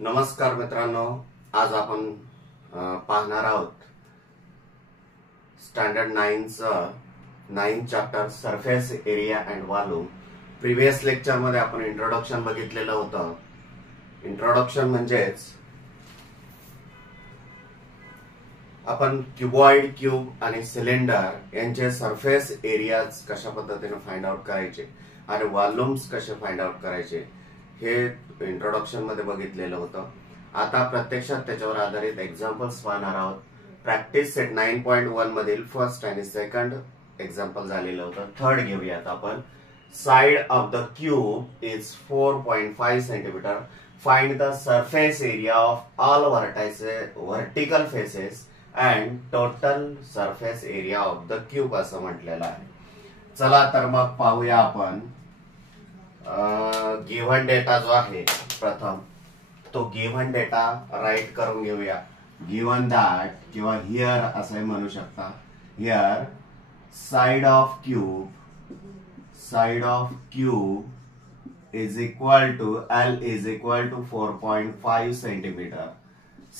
नमस्कार मित्रांनो, आज आपण पाहणार आहोत standard 9 chapter surface area and volume. Previous lecture मध्ये आपण इंट्रोडक्शन बघितलेलं होतं. इंट्रोडक्शन म्हणजेच आपण क्युबॉइड, क्यूब आणि सिलेंडर यांचे सरफेस एरियाज कशा पद्धतीने फाइंड आउट करायचे आणि वॉल्यूम्स कसे फाइंड आउट करायचे हे इंट्रोडक्शन मध्ये बघितलेलं होतं. आता प्रत्यक्षात त्याच्यावर आधारित एक्झाम्पल्स पाहणार आहोत. प्रॅक्टिस सेट 9.1 मधील फर्स्ट आणि सेकंड एक्झाम्पल झालेलं होतं. थर्ड घेऊयात आपण. Side of the cube is 4.5 centimetre. Find the surface area of all vertical faces and total surface area of the cube असं म्हटलेलं आहे. चला तर मग पाहूया आपण. गिव्हन डेटा जो आहे प्रथम तो गिव्हन डेटा राईट करून घेऊया. गिव्हन दॅट किंवा हिअर असंही म्हणू शकता. Here side of cube is equal to L is equal to 4.5 centimetre.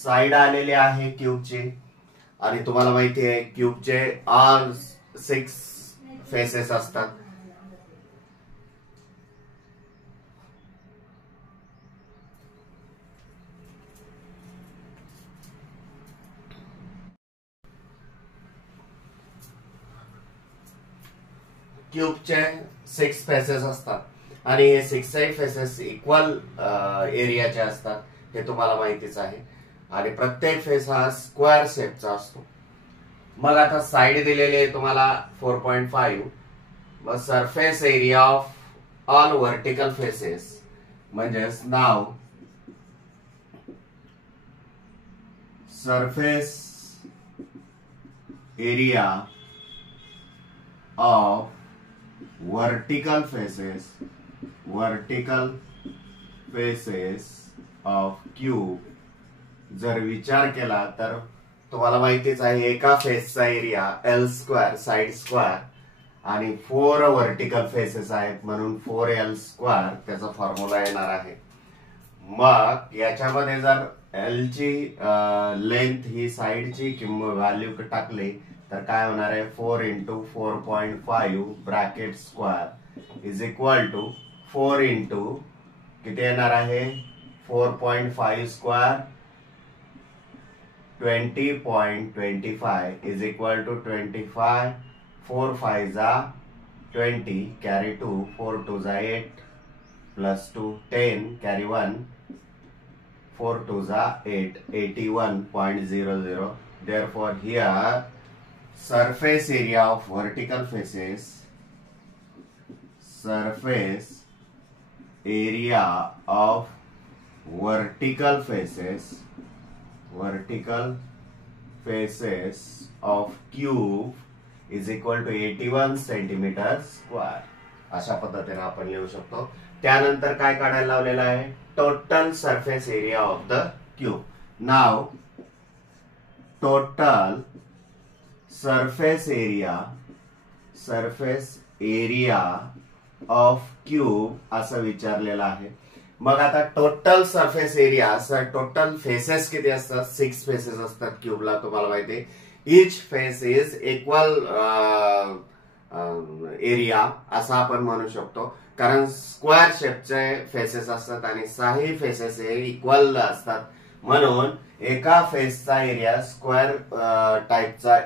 Side आलेली आहे क्यूबची आणि तुम्हाला माहिती आहे क्यूबचे ऑल 6 फेसेस असतात. क्यूबचे 6 फेसेस असतात आणि हे 6 फेसेस इक्वल एरियाचे असतात हे तुम्हाला माहितीच आहे. आणि प्रत्येक फेस हा स्क्वेअर शेपचा असतो. मग आता साइड दिलेली आहे तुम्हाला 4.5. मग surface area of all vertical faces म्हणजेच now surface area of vertical faces of cube जर विचार केला तर तुम्हाला माहितीच आहे एका फेसचा area L square side square आणि 4 व्हर्टिकल फेसेस आहेत म्हणून 4L स्क्वेअर त्याचा फॉर्म्युला येणार आहे. मग याच्यामध्ये जर L ची लेंथ ही साइडची किंमत व्हॅल्यू टाकली तर काय होणार आहे 4 into 4.5 bracket square is equal to 4 into किती येणार आहे 4.5 स्क्वेअर 20.25 इज इक्वल टू 25. 4 5 जा 20 कॅरी 2 4 2 जा 8 प्लस 2 10 कॅरी 1 4 2 जा 8 81.00. therefore here surface area of vertical faces of cube is equal to 81 centimetre square. अशा पद्धतीने आपण लिहू शकतो. त्यानंतर काय काढायला लावलेलं आहे total surface area of the cube. Now total surface area of cube असं विचारलेलं आहे. मग आता total surface area total faces किती असतात 6 फेसेस असतात क्यूबला तुम्हाला माहिती आहे. इच फेस इज इक्वल एरिया असं आपण म्हणू शकतो कारण स्क्वेअर शेपचे फेसेस असतात आणि 6 फेसेस हे इक्वल असतात म्हणून एका फेसचा एरिया स्क्वेअर टाइपचा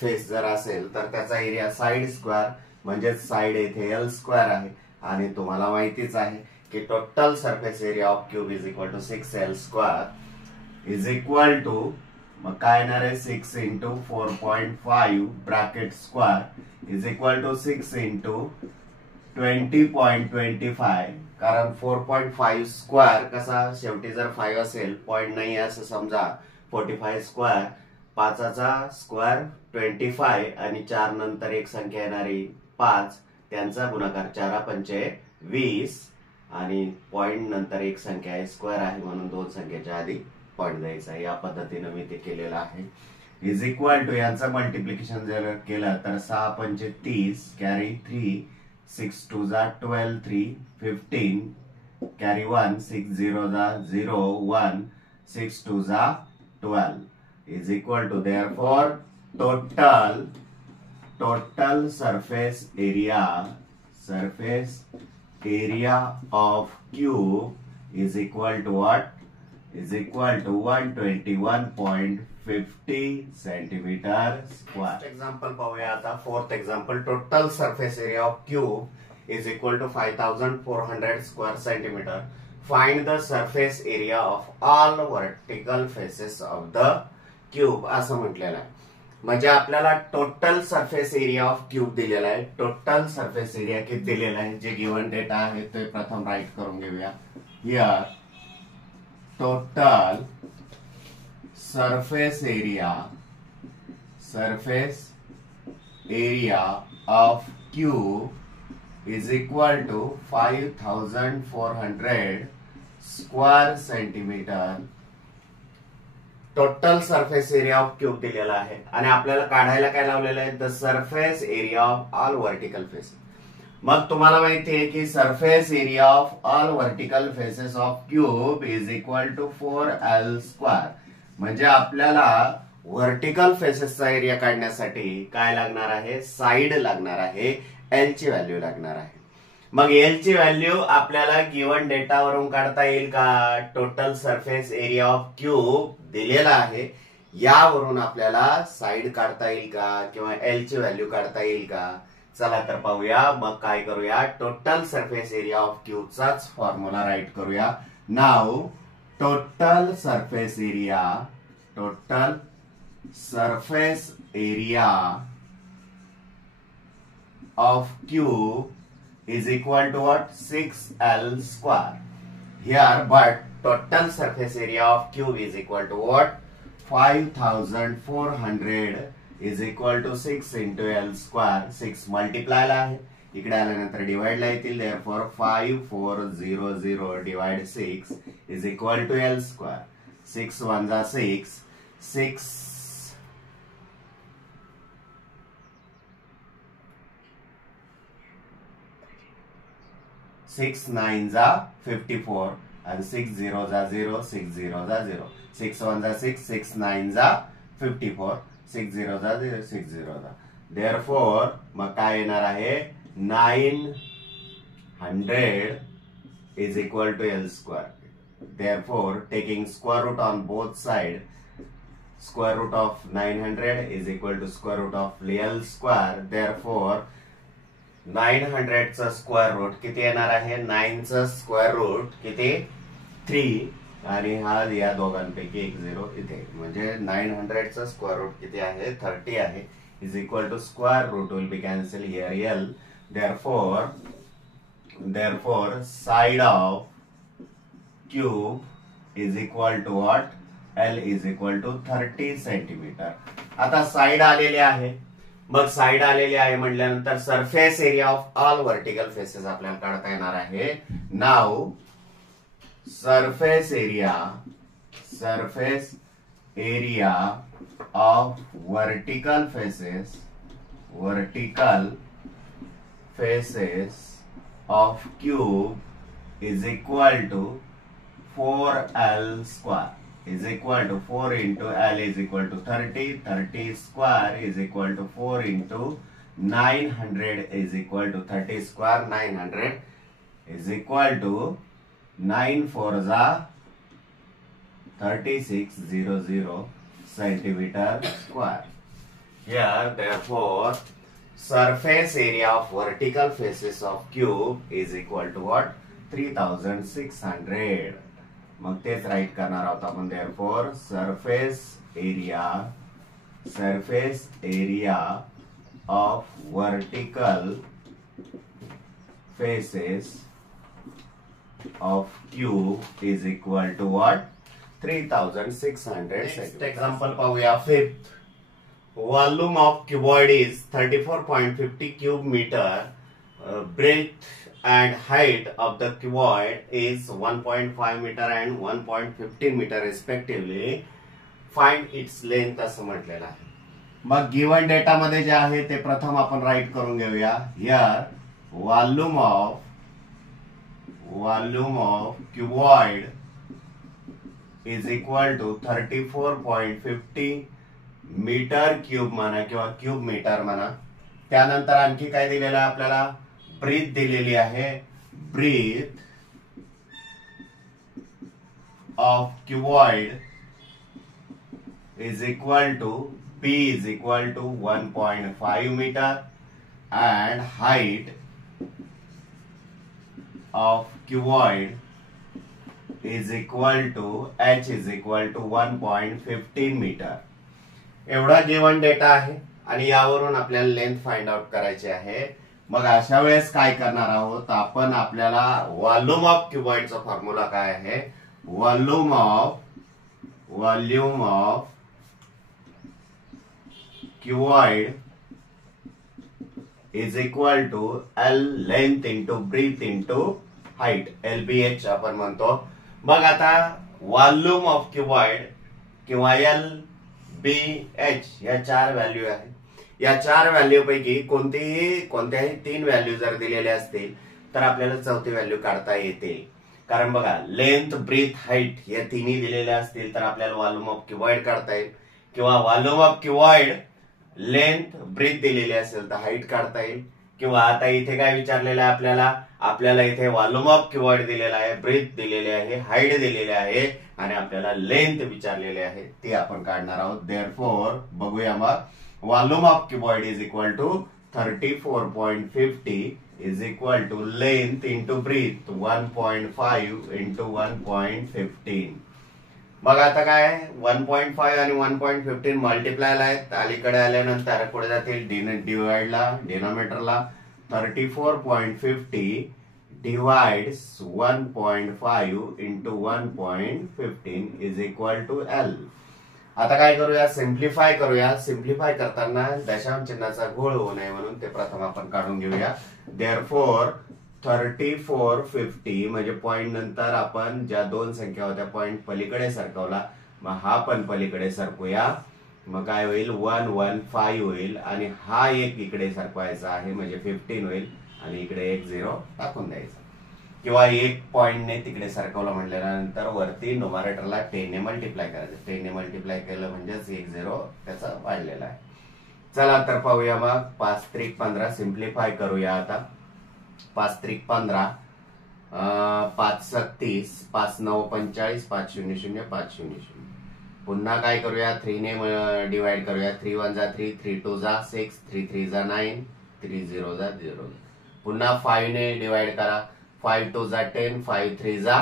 फेस जर असेल तर त्याचा एरिया साइड स्क्वेअर म्हणजे साइड येथे L स्क्वेअर आहे आणि तुम्हाला माहितीच आहे की total surface area of cube is equal to 6L square is equal to मग काय येणार आहे 6 into 4.5 bracket square is equal to 6 into 20.25 कारण 4.5 स्क्वेअर कसा शेवटी जर 5 असेल पॉइंट नाही असं समजा 45 स्क्वेअर 5चा स्क्वेअर 25 आणि 4 नंतर एक संख्या येणारी 5 त्यांचा गुणाकार 4 पंचे 20 आणि पॉइंट नंतर एक संख्या आहे स्क्वेअर आहे म्हणून 2 संख्येच्या आधी पॉइंट द्यायचा. या पद्धतीने मी ते केलेलं आहे. इज इक्वल टू यांचं मल्टिप्लिकेशन जर केलं तर 6 पंचे 30 कॅरी 3 6 2 जा 12 3 15 carry 1, 6 0 जा 0, 1, 6 2 जा 12 is equal to, therefore total surface area of cube is equal to what? Is equal to 121.50 centimeter square. Next example पाहूया आता. Fourth example, total surface area of cube is equal to 5400 square centimeter. Find the surface area of all vertical faces of the cube असं म्हटलेलं आहे. म्हणजे आपल्याला total surface area of cube दिलेला आहे. Total surface area किती दिलेला आहे, जे गिवन डेटा आहे ते प्रथम राईट करून घेऊया. Here total surface area of cube is equal to 5400 square centimetre. Total surface area of cube दिलेला आहे आणि आपल्याला काढायला काय लावलेलं आहे, the surface area of all vertical faces. मग तुम्हाला माहिती आहे की surface area of all vertical faces of cube is equal to 4L square. म्हणजे आपल्याला व्हर्टिकल फेसेसचा एरिया काढण्यासाठी काय लागणार आहे, साइड लागणार आहे, एल ची व्हॅल्यू लागणार आहे. मग एल ची व्हॅल्यू आपल्याला गिवन डेटावरून काढता येईल का? Total surface area of cube दिलेला आहे, यावरून आपल्याला साइड काढता येईल का किंवा एल ची व्हॅल्यू काढता येईल का? चला तर पाहूया. मग काय करूया, टोटल सरफेस एरिया ऑफ क्यूबचाच फॉर्म्युला राईट करूया. Now total surface area of cube is equal to what? 6L square. Here, but total surface area of cube is equal to what? 5400 is equal to 6 into L square. 6 multiply ला आहे, इकडे आल्यानंतर divide ला येतील. therefore 5400 divide 6 is equal to L square. 6 1 जा 6, 6 9 जा 54 and 6 0 जा 0, 6 0 जा 0, 6 1 जा 6, 6 9 जा 54, 6 0 जा 0, 6 0 जा. therefore मग काय येणार आहे, 900 is equal to L square. therefore taking square root on both side, square root of 900 is equal to square root of L square. therefore 900 चा स्क्वेअर रूट किती येणार आहे, 9 चा स्क्वेअर रूट किती 3 आणि हा या दोघांपैकी एक 0 इथे, म्हणजे 900 चा स्क्वेअर रूट किती आहे 30 आहे. Is equal to square root will be cancel here L. therefore side of cube is equal to what, L is equal to 30 centimetre. आता साइड आलेले आहे, मग साइड आलेली आहे म्हटल्यानंतर surface area of all vertical faces आपल्याला काढता येणार आहे. Now surface area of vertical faces of cube is equal to 4L square is equal to 4 into L is equal to 30, 30 square is equal to 4 into 900 is equal to 30 square, 900 is equal to 9 4 जा 3600 centimeter square. Here therefore surface area of vertical faces of cube is equal to what, 3600. मग तेच right करणार आहोत आपण. therefore surface area of vertical faces of cube is equal to what, 3600. Next example पाहूया. Fifth, volume of cuboid is 34.50 cube metre. breadth and height of the cuboid is 1.5 meter and 1.15 meter respectively. Find its length असं म्हटलेलं आहे. मग given data मध्ये जे आहे ते प्रथम आपण राईट करून घेऊया. Here volume of cuboid is equal to 34.50 metre cube म्हणा किंवा क्यूब मीटर म्हणा. त्यानंतर आणखी काय दिलेलं आहे आपल्याला, ब्रीथ दिलेली आहे. Breadth of cuboid is equal to B is equal to 1.5 meter and height of cuboid is equal to H is equal to 1.15 meter. एवढा गिवन डेटा आहे आणि यावरून आपल्याला लेंथ फाइंड आउट करायची आहे. मग अशा वेळेस काय करणार आहोत आपण, आपल्याला व्हॉल्यूम ऑफ क्युबॉइडचा फॉर्म्युला काय आहे, volume of cuboid is equal to L length into breadth into height, LBH आपण म्हणतो. मग आता व्हॉल्यूम ऑफ क्युबॉइड किंवा LBH या 4 व्हॅल्यू आहेत. या 4 व्हॅल्यू पैकी कोणत्याही 3 व्हॅल्यू जर दिलेल्या असतील तर आपल्याला चौथी व्हॅल्यू काढता येते. कारण बघा, लेंथ, ब्रीथ, हाईट या तिन्ही दिलेल्या असतील तर आपल्याला व्हॉल्यूम ऑफ क्युबॉइड काढता येईल, किंवा volume of cuboid length breadth दिलेली असेल तर हाईट काढता येईल. किंवा आता इथे काय विचारलेलं आहे आपल्याला इथे व्हॉल्यूम ऑफ क्युबॉइड दिलेला आहे, ब्रीथ दिलेले आहे, हाईट दिलेले आहे आणि आपल्याला लेंथ विचारलेले आहे, ते आपण काढणार आहोत. देअरफॉर बघूया मग, volume of cuboid is equal to 34.50 is equal to length into breadth 1.5 into 1.15. मग आता काय, 1.5 आणि 1.15 मल्टिप्लाय आहेत. अलीकडे आल्यानंतर पुढे जातील डिवाइडला, डिनॉमिनेटरला. 34.50 divides 1.5 into 1.15 is equal to L. आता काय करूया, सिम्प्लिफाय करूया. सिम्प्लिफाय करताना दशांश चिन्हाचा घोळ होऊ नये म्हणून ते प्रथम आपण काढून घेऊया. देअरफॉर 3450 म्हणजे पॉइंट नंतर आपण ज्या 2 संख्या होत्या पॉइंट पलीकडे सरकवला, मग हा पण पलीकडे सरकूया. मग काय होईल, 115 होईल आणि हा एक इकडे सरकवायचा आहे म्हणजे 15 होईल आणि इकडे एक 0 टाकून द्यायचा. किंवा एक पॉइंटने तिकडे सरकवलं म्हटल्यानंतर वरती न्यूमरेटरला 10 ने मल्टिप्लाय करायचं. 10 ने मल्टिप्लाय केलं म्हणजेच एक 0 त्याचा वाढलेला आहे. चला तर पाहूया मग. 5 त्रिक 15 सिम्प्लिफाय करूया आता. 5 त्रिक 15, 5 7 30, 5 9 45, 5 0 0 5 0 0. पुन्हा काय करूया, 3 ने डिवाइड करूया. 3 1 जा 3, 3 2 जा 6, 3 3 जा 9, 3 0 जा 0. पुन्हा 5 ने डिवाइड करा. 5 2 जा 10, 5 3 जा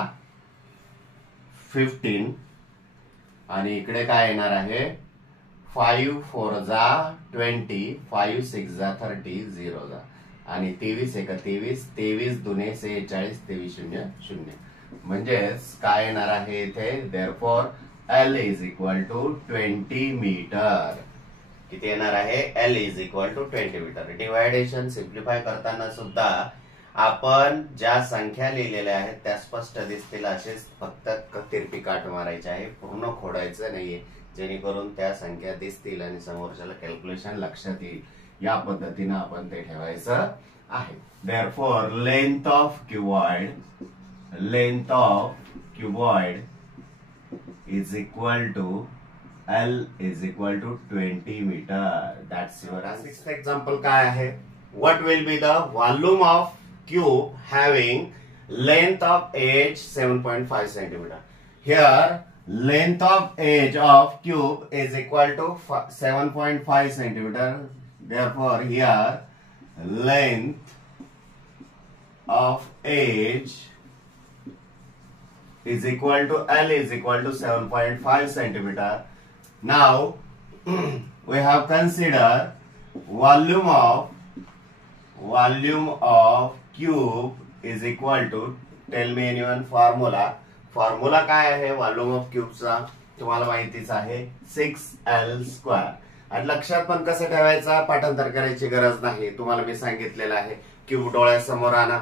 15 आणि इकडे काय येणार आहे, 5 4 जा 20, 5 6 जा 30, 0 जा आणि 23 1 23, 23 दुने 46, 23 0 0. म्हणजेच काय येणार आहे इथे, therefore L is equal to 20 metre. किती येणार आहे, L is equal to 20 metre. Division simplify करताना सुद्धा आपण ज्या संख्या लिहिलेल्या आहेत त्या स्पष्ट दिसतील असेच फक्त तिरपी काट मारायचे आहे, पूर्ण खोडायचं नाहीये, जेणेकरून त्या संख्या दिसतील आणि समोरच्याला कॅल्क्युलेशन लक्षात येईल. या पद्धतीने आपण ते ठेवायचं आहे. Therefore length of cuboid is equal to L is equal to 20 metre. That's your answer. Sixth example काय आहे, what will be the volume of cube having length of edge 7.5 centimeter. Here length of edge of cube is equal to 7.5 centimeter. Therefore here length of edge is equal to L is equal to 7.5 centimeter. Now we have considered volume of cube is equal to, tell me anyone formula. Formula काय आहे volume of क्यूबचा, तुम्हाला माहितीच आहे, 6L square. आणि लक्षात पण कसं ठेवायचा, पाठांतर करायची गरज नाही, तुम्हाला मी सांगितलेलं आहे. क्यूब डोळ्यासमोर आणा.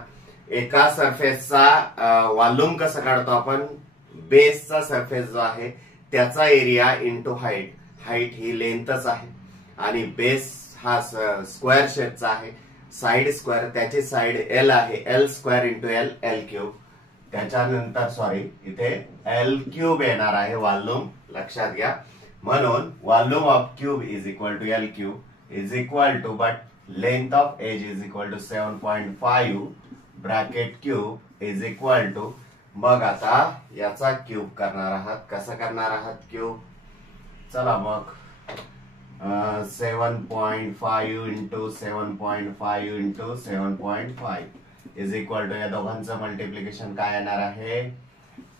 एका सरफेसचा व्हॉल्यूम कसं काढतो आपण, बेसचा सरफेस जो आहे त्याचा एरिया इंटू हाईट. हाईट ही लेंथच आहे आणि बेस हा स्क्वेअर शेपचा आहे. साइड स्क्वेअर, त्याची साइड L आहे, L square into L, L cube. त्याच्यानंतर सॉरी इथे एल क्यूब येणार आहे वॉल्यूम, लक्षात घ्या. म्हणून volume of cube is equal to L cube is equal to but length of edge is equal to 7.5 bracket cube is equal to. मग आता याचा क्यूब करणार आहात. कसं करणार आहात क्यूब? चला मग 7.5 into 7.5 into 7.5 is equal to या दोघांचं मल्टिप्लिकेशन काय येणार आहे?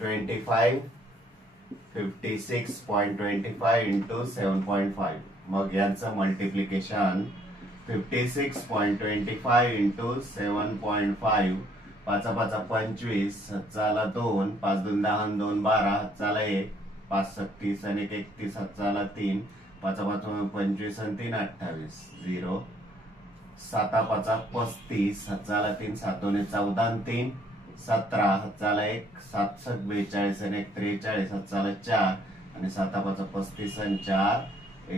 25 56.25 इंटू 7.5. मग यांचं मल्टिप्लिकेशन 56.25 इंटू 7.5. 5 5 25, 7 2, 5 2 10, 2 12, 1 5 36 आणि 1 31, 3 5 5 25 आणि 3 28 0 7 5 35, 3 7 2 14 3 17 1 7 42 आणि 1 43, 4 आणि 7 5 35 आणि 4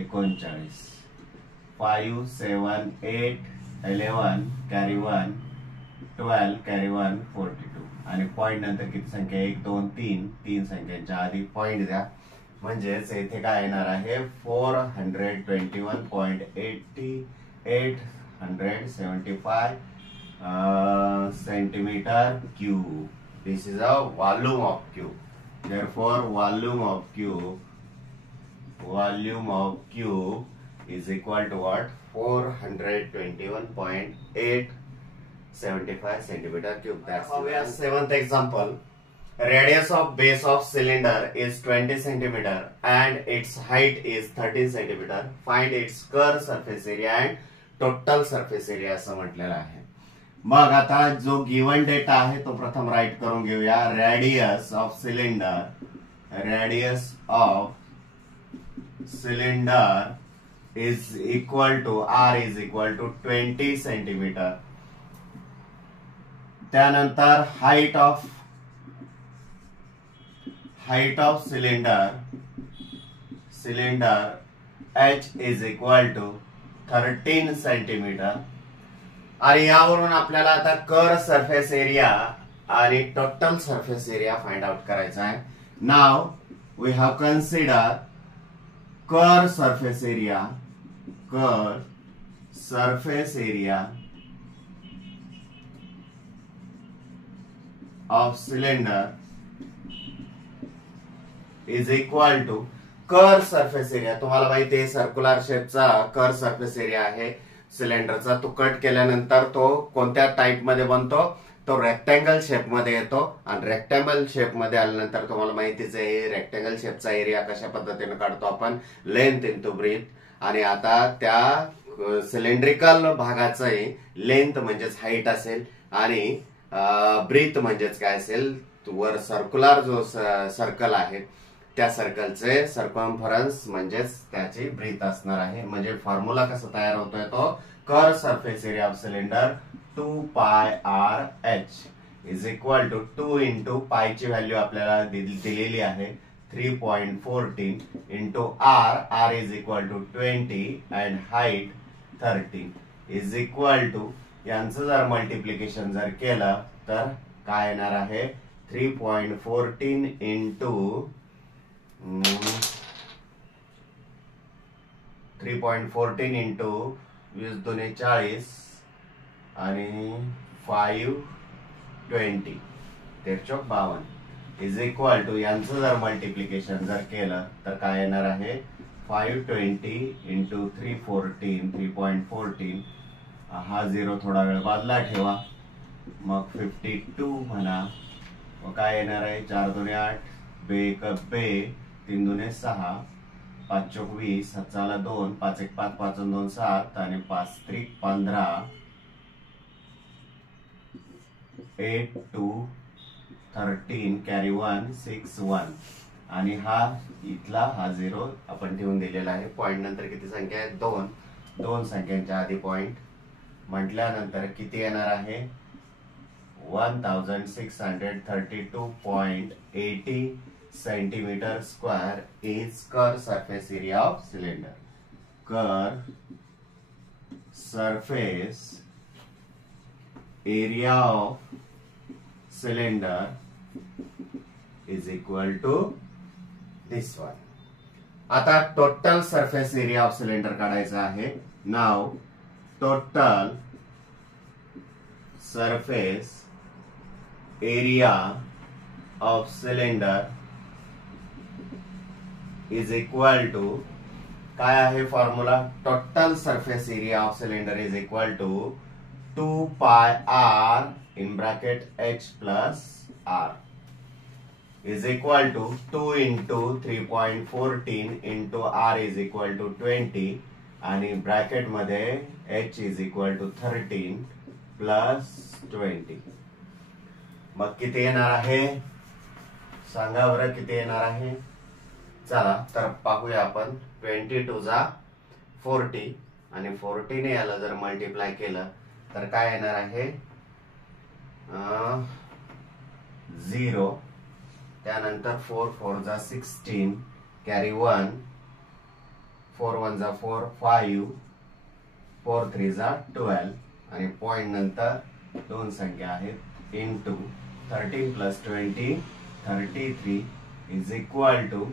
39 5 7 8 11 कॅरी 1 12 कॅरी 1 42. आणि पॉइंट नंतर किती संख्या? 1 2 3 3 संख्यांच्या आधी पॉइंट द्या. म्हणजेच इथे काय येणार आहे? 421.875 centimetre cube. This is a volume of cube. Therefore volume of cube is equal to what? 421.875 centimeter cube. That's our seventh example. Radius of base of cylinder is 20 centimeter and its height is 13 centimeter. Find its curved surface area and total surface area असं म्हटलेलं आहे. मग आता जो given data आहे तो प्रथम write करून घेऊया. Radius of cylinder is equal to R is equal to 20 centimetre. त्यानंतर height of cylinder H is equal to 13 centimetre. आणि यावरून आपल्याला आता कर्व सरफेस एरिया आणि total surface area find out करायचा आहे. Now we have consider curve surface area of cylinder is equal to curve surface area. तुम्हाला माहिती आहे सर्क्युलर शेपचा कर्व सरफेस एरिया आहे सिलेंडरचा. तो कट केल्यानंतर तो कोणत्या टाइप मध्ये बनतो? तो रेक्टँगल शेप मध्ये येतो. आणि रेक्टँगल शेप मध्ये आल्यानंतर तुम्हाला माहितीच आहे रेक्टँगल शेपचा एरिया कशा पद्धतीने काढतो आपण? Length into breadth. आणि आता त्या सिलेंड्रिकल भागाचं लेंथ म्हणजेच हाईट असेल आणि ब्रीथ म्हणजेच काय असेल? वर सर्क्युलर जो सर्कल आहे त्या सर्कलचे सर्कम्फरन्स म्हणजेच त्याची ब्रीथ असणार आहे. म्हणजे फॉर्म्युला कसा तयार होतोय तो? Curve surface area of cylinder 2 pi r h is equal to 2 into pi ची व्हॅल्यू आपल्याला दिलेली आहे 3.14 into r is equal to 20 and height 13 is equal to यांचं जर मल्टिप्लिकेशन जर केलं तर काय येणार आहे? 3.14 इंटू 3.14 इंटू 20 दुने 40 आणि 520 13 52 इज इक्वल टू यांचं जर मल्टिप्लिकेशन जर केलं तर काय येणार आहे? 520 इंटू 3.14 हा 0 थोडा वेळ बाजूला ठेवा. मग 52 म्हणा. मग काय येणार आहे? 4 दुने 8 बे 3 दुने 6 5 चौक 20 7 2 5 1 5 5 2 7 आणि 5 3 15 8 2 13 कॅरी 1 6 1 आणि हा इथला हा 0 आपण ठेवून दिलेला आहे. पॉइंट नंतर किती संख्या आहे? 2 संख्यांच्या आधी पॉइंट म्हटल्यानंतर किती येणार आहे? 1632.80 centimeter square is curved surface area of cylinder. Curved surface area of cylinder is equal to this one. आता total surface area of cylinder काढायचा आहे. Now total surface area of cylinder is equal to, काय आहे formula? Total surface area of cylinder is equal to 2 pi r in bracket h plus r is equal to 2 into 3.14 into r is equal to 20 आणि bracket मध्ये h is equal to 13 plus 20. मग किती येणार आहे सांगा बरं, किती येणार आहे? चला तर पाहूया आपण. 22 जा 40 आणि 40 ने याला जर मल्टिप्लाय केलं तर काय येणार आहे? 0. त्यानंतर 4 4 जा 16 कॅरी 1, 4 1 जा 4 5, 4 3 जा 12 आणि पॉइंट नंतर दोन संख्या आहेत into 13 plus 20 33 is equal to,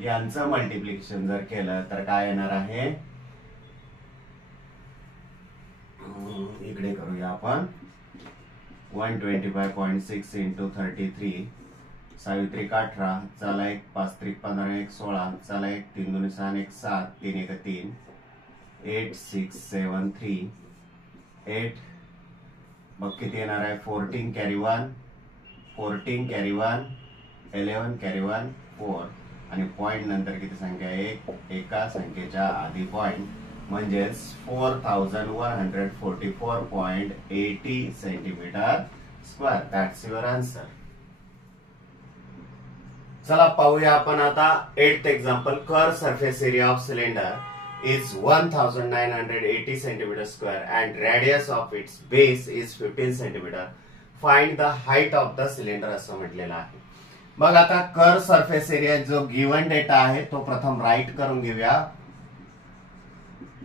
यांचं मल्टिप्लिकेशन जर केलं तर काय येणार आहे? इकडे करूया आपण. 125.6 इंटू 33, सावित्री 18, चला 1 5 3 15 1 16, चला 1 3 2 6 1 7 3 1 3, 8 6 7 3 8. मग किती येणार आहे? 14 कॅरी 1, 14 कॅरी 1, 11 कॅरी 1 4 आणि पॉइंट नंतर किती संख्या? एका संख्येच्या आधी पॉइंट, म्हणजेच 4144.80 centimetre square. That's your answer. चला पाहूया आपण आता 8th example. Curve surface area of cylinder is 1980 centimeter square and radius of its base is 15 centimeter. Find the height of the cylinder असं म्हटलेलं आहे. मग आता कर्व सरफेस एरिया जो गिवन डेटा आहे तो प्रथम राईट करून घेऊया.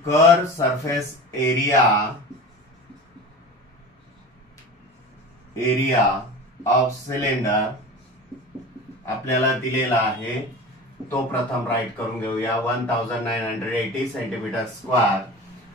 Curve surface area of cylinder आपल्याला दिलेला आहे तो प्रथम राईट करून घेऊया. 1980 सेंटीमीटर स्क्वेअर.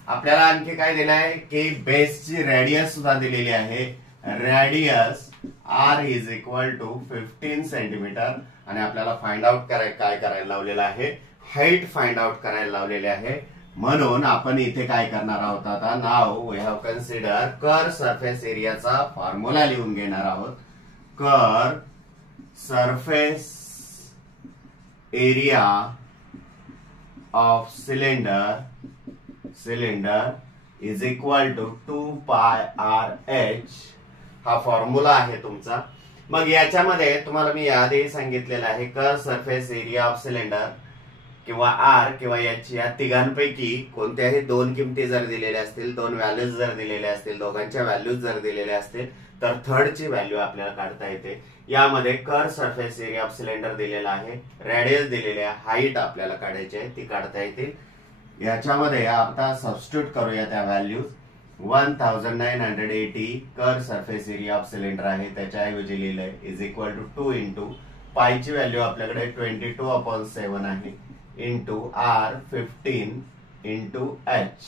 आपल्याला आणखी काय दिलं आहे की बेसची रेडियस सुद्धा दिलेली आहे. Radius r is equal to 15 centimetre आणि आपल्याला फाइंड आउट काय करायला लावलेलं आहे? हाईट फाइंड आउट करायला लावलेले आहे. म्हणून आपण इथे काय करणार आहोत आता? Now we have consider curve surface एरियाचा फॉर्म्युला लिहून घेणार आहोत. Curve surface area of cylinder is equal to 2 pi r h. हा फॉर्म्युला आहे तुमचा. मग याच्यामध्ये तुम्हाला मी याआधी सांगितलेलं आहे curve surface area of cylinder किंवा आर किंवा याची या तिघांपैकी कोणत्याही दोन किमती जर दिलेल्या असतील, दोन व्हॅल्यूज जर दिलेल्या असतील, दोघांच्या व्हॅल्यूज जर दिलेल्या असतील तर थर्डची व्हॅल्यू आपल्याला काढता येते. यामध्ये curve surface area of cylinder दिलेला आहे, रेडियस दिलेले आहे, हाईट आपल्याला काढायची आहे ती काढता येतील. याच्यामध्ये आता सबस्टिट्यूट करूया त्या values. 1980 curve surface area of cylinder आहे त्याच्याऐवजी लिहिलंय इज इक्वल टू 2 इंटू पायची व्हॅल्यू आपल्याकडे 22/7 आहे into r 15 into h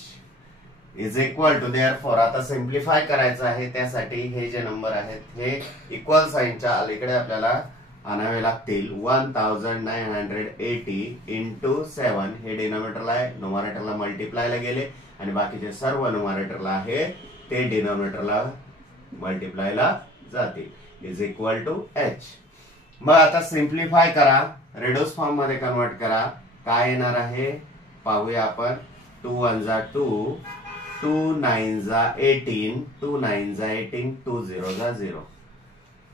is equal to. Therefore आता सिम्प्लिफाय करायचं आहे त्यासाठी हे जे नंबर आहेत हे इक्वल साइनच्या अलीकडे आपल्याला आणावे लागतील. 1980 इंटू 7 हे डिनोमिनेटरला आहे, न्यूमरेटरला मल्टिप्लायला गेले आणि बाकीचे सर्व न्यूमरेटरला आहे ते डिनोमिनेटरला मल्टिप्लायला जातील इज इक्वल टू h. मग आता सिम्प्लिफाय करा, रेड्यूस फॉर्म मध्ये कन्वर्ट करा. काय येणार आहे पाहूया आपण. 2 1 जा 2, 2 9 जा 18, 2 9 जा 18, 2 0 जा 0.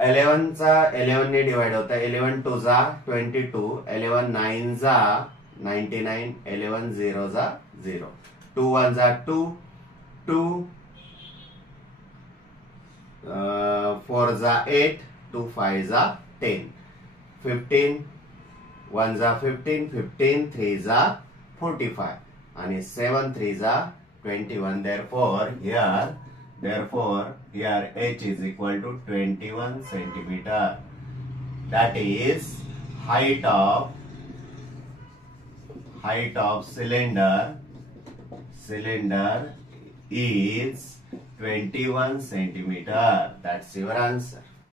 11 चा 11 ने डिवाइड होता है. 11 2 जा 22, 11 9 जा 99, 11 0 जा 0. 2 1 जा 2, 2 4 जा 8, 2 5 जा 10, 15 1 जा 15, 15 3 जा 45 आणि 7 3 जा 21. Therefore here h is equal to 21 centimeter. that is height of cylinder is 21 centimeter. That's your answer.